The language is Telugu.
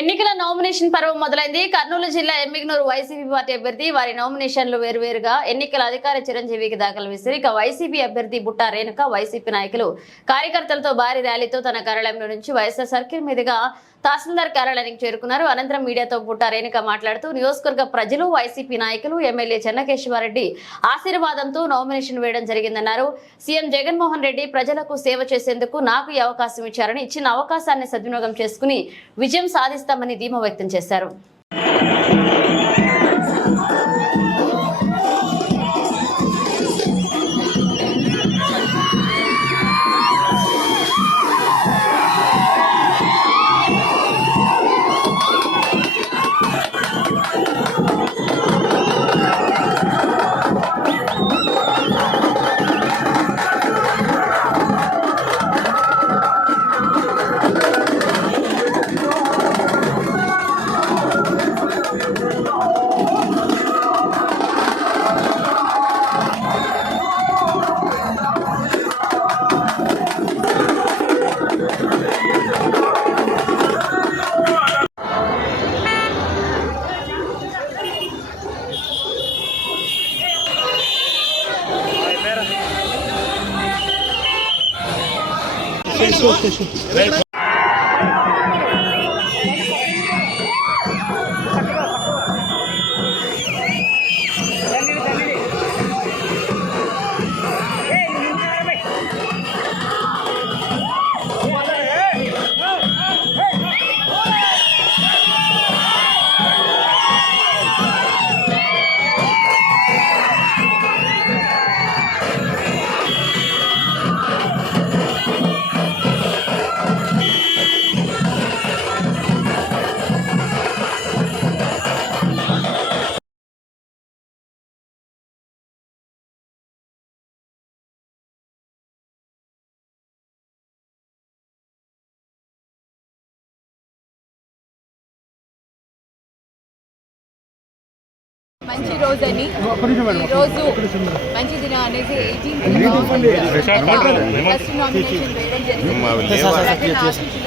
ఎన్నికల నామినేషన్ పర్వం మొదలైంది. కర్నూలు జిల్లా ఎమ్మిగనూరు వైసీపీ పార్టీ అభ్యర్థి వారి నామినేషన్లు వేరువేరుగా ఎన్నికల అధికారి చిరంజీవికి దాఖలు చేశారు. ఇక వైసీపీ అభ్యర్థి బుట్టా రేణుక వైసీపీ నాయకులు కార్యకర్తలతో భారీ ర్యాలీతో తన కార్యాలయంలో నుంచి వైఎస్ఆర్ సర్కిల్ మీదుగా తహసీల్దార్ కార్యాలయానికి చేరుకున్నారు. అనంతరం మీడియాతో బుట్టా రేణుక మాట్లాడుతూ నియోజకవర్గ ప్రజలు, వైసీపీ నాయకులు, ఎమ్మెల్యే చెన్నకేశవారెడ్డి ఆశీర్వాదంతో నామినేషన్ వేయడం జరిగిందన్నారు. సీఎం జగన్మోహన్ రెడ్డి ప్రజలకు సేవ చేసేందుకు నాకు ఈ అవకాశం ఇచ్చారని, ఇచ్చిన అవకాశాన్ని సద్వినియోగం చేసుకుని విజయం సాధిస్తామని ధీమా వ్యక్తం చేశారు. మంచి రోజు అని ఈరోజు మంచి దినం అనేసి 18th ఫస్ట్ నామినేషన్ వేయడం జరిగింది.